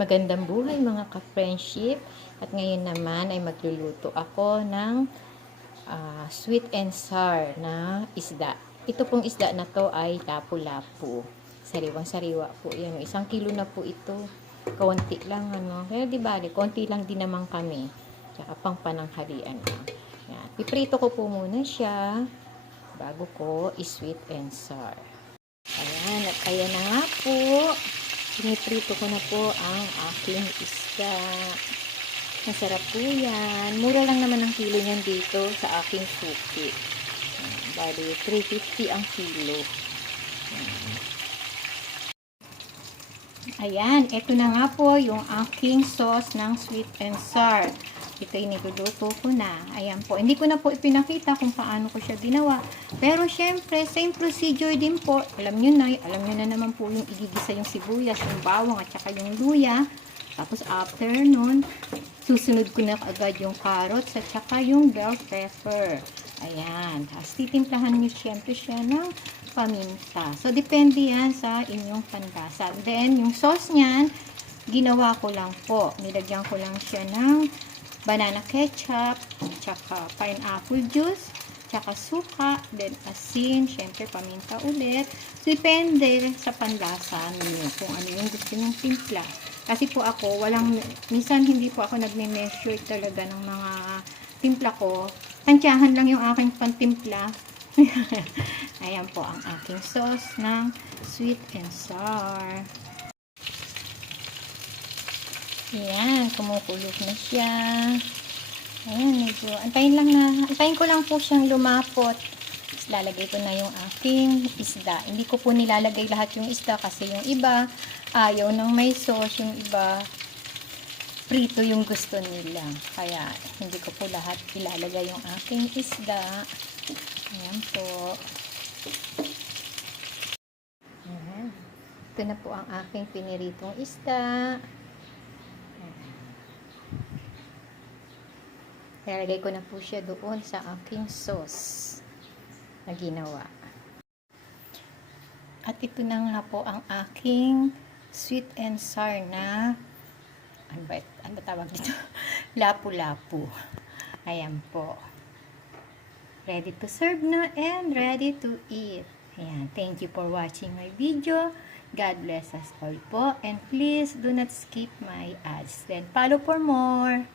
Magandang buhay mga ka-friendship. At ngayon naman ay magluluto ako ng sweet and sour na isda. Ito pong isda na to ay lapu-lapu. Sariwang-sariwa po yan. 1 kilo na po ito. Kaunti lang ano. Kaya di bali, konti lang din naman kami. Tsaka pang pananghalian lang. Yan. Piprito ko po muna siya bago ko i-sweet and sour. Ayan, at ayan na nga po. Piniprito ko na po ang aking isda. Masarap po yan. Mura lang naman ang kilo niyan dito sa aking suki. Bali, 350 ang kilo. Ayan, ito na nga po yung aking sauce ng sweet and sour. Ito yung niluluto ko na. Ayan po. Hindi ko na po ipinakita kung paano ko siya ginawa. Pero syempre, same procedure din po. Alam nyo na naman po yung igigisa yung sibuyas, yung bawang at saka yung luya. Tapos after nun, susunod ko na agad yung carrots at saka yung bell pepper. Ayan. Tapos titimplahan nyo syempre siya ng paminta. So, depende yan sa inyong panlasa. Then, yung sauce niyan, ginawa ko lang po. Nilagyan ko lang siya ng banana ketchup, tsaka pineapple juice, tsaka suka, then asin, syempre paminta ulit. So, depende sa panlasa niyo kung ano yung gusto nyong timpla. Kasi po ako, minsan hindi po ako nagme-measure talaga ng mga timpla ko. Tansyahan lang yung aking pantimpla. Ayan po ang aking sauce ng sweet and sour. Ayan, kumukulog na siya. Ayan, medyo, antayin ko lang po siyang lumapot. Tapos lalagay ko na yung aking isda. Hindi ko po nilalagay lahat yung isda kasi yung iba, ayaw ng may sauce, yung iba, prito yung gusto nila. Kaya, hindi ko po lahat ilalagay yung aking isda. Ayan po. Ayan. Ito na po ang aking piniritong isda. Lalagay ko na po siya doon sa aking sauce na ginawa. At ito na nga po ang aking sweet and sour na ano tawag dito? Lapu-lapu. Ayan po. Ready to serve na and ready to eat. Ayan. Thank you for watching my video. God bless us all po. And please do not skip my ads. Then follow for more.